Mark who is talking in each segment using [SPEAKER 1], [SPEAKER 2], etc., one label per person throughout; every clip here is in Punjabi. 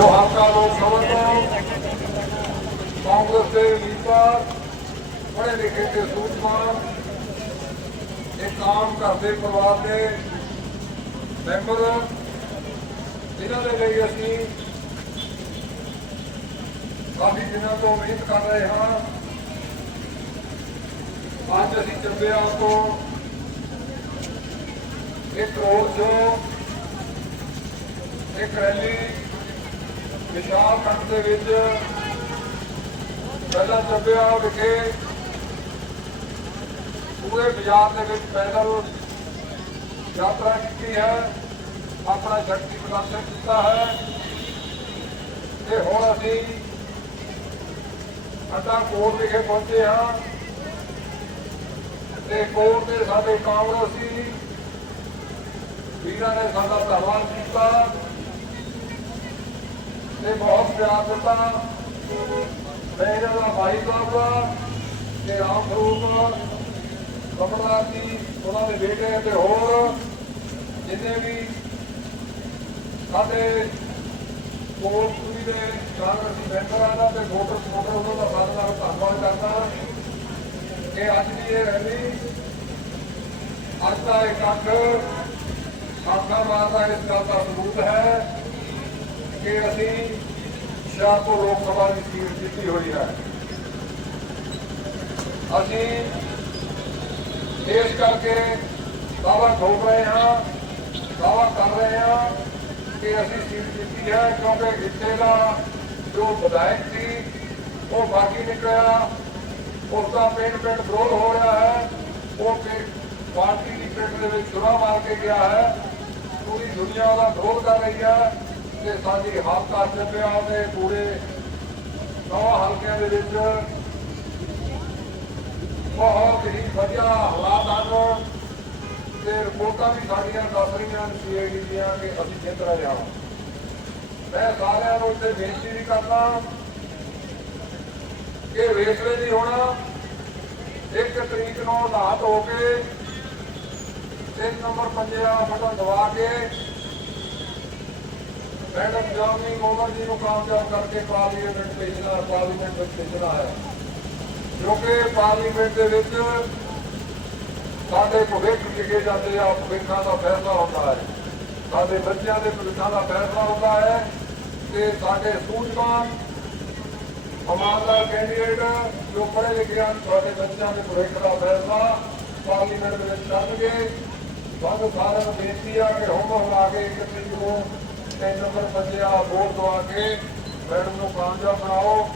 [SPEAKER 1] ਜੋ ਹਲਕਾ ਲੋਕ ਸਭਾ ਤੋਂ ਕਾਂਗਰਸ ਦੇ ਉਮੀਦਵਾਰ ਪੜ੍ਹੇ ਲਿਖੇ ਤੇ ਸੂਝਵਾਨ ਇੱਕ ਆਮ ਘਰ ਦੇ ਪਰਿਵਾਰ ਦੇ ਮੈਂਬਰ ਜਿਨ੍ਹਾਂ ਦੇ ਲਈ ਅਸੀਂ ਕਾਫੀ ਦਿਨਾਂ ਤੋਂ ਉਮੀਦ ਕਰ ਰਹੇ ਹਾਂ। ਅੱਜ ਅਸੀਂ ਚੱਬਿਆਂ ਤੋਂ ਇੱਕ ਰੋਡ ਸ਼ੋ ਇੱਕ ਰੈਲੀ ਵਿਸ਼ਾਲ ਕੱਟ ਦੇ ਵਿੱਚ ਪਹਿਲਾਂ ਚੱਬਿਆ ਵਿਖੇ ਪੂਰੇ ਬਾਜ਼ਾਰ ਦੇ ਵਿੱਚ ਪੈਦਲ ਯਾਤਰਾ ਕੀਤੀ ਹੈ। ਆਪਣਾ ਸ਼ਕਤੀ ਪ੍ਰਦਰਸ਼ਨ ਕੀਤਾ ਹੈ। ਤੇ ਹੁਣ ਅਸੀਂ ਅੱਡਾ ਕੋਟ ਵਿਖੇ ਪਹੁੰਚੇ ਹਾਂ। ਤੇ ਕੋਟ ਦੇ ਸਾਡੇ ਕਾਂਗਰਸੀ ਵੀਰਾਂ ਨੇ ਸਾਡਾ ਧੰਨਵਾਦ ਕੀਤਾ। ਤੇ ਬਹੁਤ ਪਿਆਰ ਦਿੱਤਾ। ਮੈਂ ਦਾ ਭਾਈ ਸਾਹਿਬ ਤੇ ਰਾਮ ਸਰੂਪ ਕਮਲਨਾਥ ਜੀ, ਉਹਨਾਂ ਦੇ ਬੇਟੇ ਤੇ ਹੋਰ ਜਿੰਨੇ ਵੀ ਸਾਡੇ ਕੋਲ ਪੂਰੀ ਦੇ ਕਾਂਗਰਸੀ ਮੈਂਬਰਾਂ ਦਾ ਤੇ ਵੋਟਰ ਸਪੋਰਟਰ, ਉਹਨਾਂ ਦਾ ਸਾਰਿਆਂ ਦਾ ਧੰਨਵਾਦ ਕਰਦਾ। ਕਿ ਅੱਜ ਦੀ ਇਹ ਰੈਲੀ, ਅੱਜ ਦਾ ਇਕੱਠ ਆਖਾ ਮਾਰਦਾ ਇਸ ਗੱਲ ਦਾ ਸਬੂਤ ਹੈ। ਕਿ ਅਸੀਂ ਸ਼ਾਹਪੁਰ ਲੋਕ ਸਭਾ ਦੀ ਸੀਟ ਜਿੱਤੀ ਹੋਈ ਹੈ। ਅਸੀਂ ਇਸ ਕਰਕੇ ਦਾਵਾ ਠੋਕ ਰਹੇ ਹਾਂ ਦਾਵਾ ਕਰ ਰਹੇ ਹਾਂ ਕਿ ਅਸੀਂ ਸੀਟ ਜਿੱਤੀ ਹੈ, ਕਿਉਂਕਿ ਇੱਥੇ ਦਾ ਜੋ ਵਿਧਾਇਕ ਸੀ, ਉਹ ਬਾਕੀ ਨਿਕਲਿਆ, ਉਸ ਦਾ ਪਿੰਡ ਪਿੰਡ ਵਿਰੋਧ ਹੋ ਰਿਹਾ ਹੈ, ਉਹ ਪਾਰਟੀ ਦੀ ਪਿੰਡ ਦੇ ਵਿੱਚ ਛੁਰਾ ਮਾਰ ਕੇ ਗਿਆ ਹੈ, ਪੂਰੀ ਦੁਨੀਆ ਉਹਦਾ ਵਿਰੋਧ ਕਰ ਰਹੀ ਹੈ। ਤੇ ਸਾਡੀ ਹਾਲਤਾਂ ਚੱਲਿਆ ਦੇ ਪੂਰੇ ਨੌ ਹਲਕਿਆਂ ਦੇ ਵਿੱਚ ਬਹੁਤ ਹੀ ਵਧੀਆ ਹਾਲਾਤ ਹਨ। ਤੇ ਰਿਪੋਰਟਾਂ ਵੀ ਸਾਡੀਆਂ ਦੱਸ ਰਹੀਆਂ ਸੀਆਈਡੀ ਦੀਆਂ ਕਿ ਅਸੀਂ ਜਿੱਤ ਰਹੇ ਹਾਂ। ਮੈਂ ਸਾਰਿਆਂ ਨੂੰ ਇੱਥੇ ਬੇਨਤੀ ਵੀ ਕਰਦਾ ਕਿ ਵੇਸਲੇ ਨਹੀਂ ਹੋਣਾ ਇੱਕ ਤਰੀਕ ਨੂੰ ਨਹਾ ਹੋ ਕੇ ਤਿੰਨ ਨੰਬਰ ਪੰਜਿਆ ਬਟਨ ਦਬਾ ਕੇ ਮੈਡਮ ਜਾਮੀ ਮੋਹਨ ਜੀ ਨੂੰ ਕਾਮਯਾਬ ਕਰਕੇ ਪਾਰਲੀਮੈਂਟ ਭੇਜਣਾ ਪਾਰਲੀਮੈਂਟ ਵਿੱਚ ਭੇਜਣਾ ਹੈ। ਕਿਉਂਕਿ ਪਾਰਲੀਮੈਂਟ ਦੇ ਵਿੱਚ ਸਾਡੇ ਭਵਿੱਖ ਲਿਖੇ ਜਾਂਦੇ ਆ, ਭਵਿੱਖਾਂ ਦਾ ਫੈਸਲਾ ਹੁੰਦਾ ਹੈ। ਸਾਡੇ ਬੱਚਿਆਂ ਦੇ ਭਵਿੱਖਾਂ ਦਾ ਫੈਸਲਾ ਹੁੰਦਾ ਹੈ ਤੇ ਸਾਡੇ ਸੂਝਵਾਨ ਇਮਾਨਦਾਰ ਕੈਂਡੀਡੇਟ ਜੋ ਪੜ੍ਹੇ ਲਿਖੇ ਹਨ ਤੁਹਾਡੇ ਬੱਚਿਆਂ ਦੇ ਭਵਿੱਖ ਦਾ ਫੈਸਲਾ ਪਾਰਲੀਮੈਂਟ ਦੇ ਵਿੱਚ ਕਰਨਗੇ ਤੁਹਾਨੂੰ ਸਾਰਿਆਂ ਨੂੰ ਬੇਨਤੀ ਆ ਕਿ ਹੁਣ ਹੁਲਾ ਕੇ ਇੱਕ ਤਰੀਕ ਨੂੰ ਤਿੰਨ ਨੰਬਰ ਬੱਜੇ ਵਾਲਾ ਦਵਾ ਕੇ ਮੈਡਮ ਨੂੰ ਕਾਮਯਾਬ ਬਣਾਓ।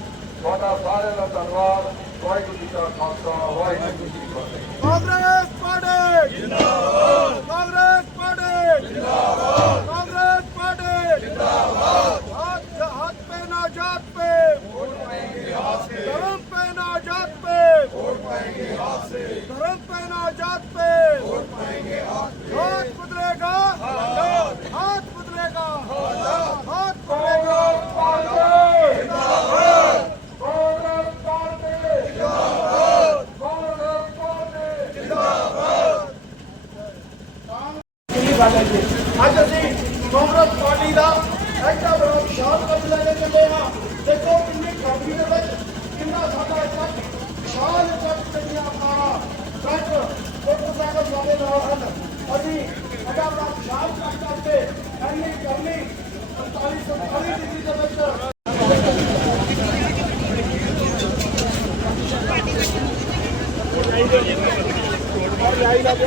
[SPEAKER 1] ਤੁਹਾਡਾ ਸਾਰਿਆਂ ਦਾ ਧੰਨਵਾਦ। ਵਾਹਿਗੁਰੂ ਜੀ ਕਾ ਖਾਲਸਾ, ਵਾਹਿਗੁਰੂ ਜੀ ਕੀ ਫਤਿਹ। ਕਾਂਗਰਸ ਪਾਰਟੀ! ਜਿੰਦਾਬਾਦ ਕਾਂਗਰਸ ਪਾਰਟੀ! ਜਿੰਦਾਬਾਦ ਕਾਂਗਰਸ ਪਾਰਟੀ! ਜਿੰਦਾਬਾਦ ਅੱਜ ਅਸੀਂ ਕਾਂਗਰਸ ਪਾਰਟੀ ਦਾ ਐਡਾ ਬੜਾ ਵਿਸ਼ਾਲ ਕੱਟ ਲੈ ਕੇ ਚੱਲੇ ਹਾਂ। ਦੇਖੋ ਕਿੰਨੀ ਗਰਮੀ ਦੇ ਵਿੱਚ ਕਿੰਨਾ ਸਾਡਾ ਇਕੱਠ ਵਿਸ਼ਾਲ ਇਕੱਠ ਚੱਲੀਆਂ ਕਾਰਾਂ ਟਰੱਕ ਮੋਟਰਸਾਈਕਲ ਵਾਲੇ ਨਾਲ ਹਨ। ਅਸੀਂ ਐਡਾ ਬੜਾ ਵਿਸ਼ਾਲ ਕੱਟ ਕਰਕੇ ਇੰਨੀ ਗਰਮੀ 45 47 ਡਿਗਰੀ ਦੇ ਵਿੱਚ ਦੇ ਇਦਾਂ ਦੇ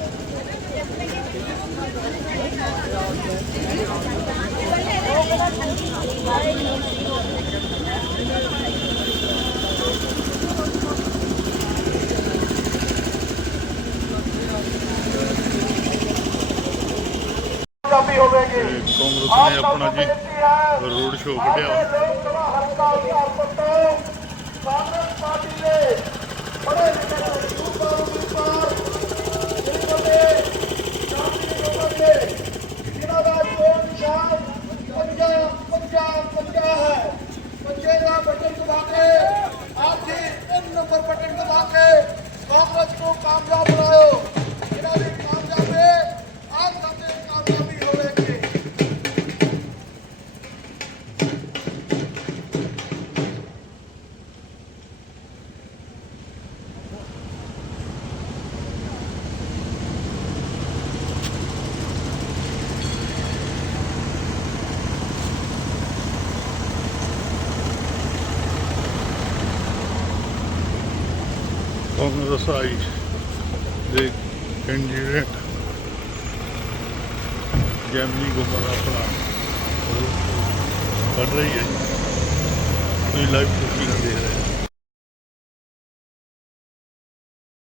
[SPEAKER 1] ਤੇ ਕਾਂਗਰਸ ਨੇ ਆਪਣਾ ਜੀ ਰੋਡ ਸ਼ੋਅ ਕੱਢਿਆ ਕਾਂਗਰਸ ਪਾਰਟੀ ਦੇ ਬੜੇ बटन दबा के कांग्रेस को कामयाब बनाया
[SPEAKER 2] ਜਿਨ੍ਹਾਂ ਦਾ ਚੋਣ ਨਿਸ਼ਾਨ ਪੰਜਾਬ ਪੰਜਾਬ ਪੰਜਾਬ ਹੈ ਕਾਂਗਰਸ ਆਈ ਦੇ ਜੈਮਨੀ ਗੁਮਰ ਆਪਣਾ ਕੱਢ ਰਹੀ ਹੈ ਜੀ ਤੁਸੀਂ ਲਾਈਵ ਤਸਵੀਰਾਂ ਦੇਖ ਰਹੇ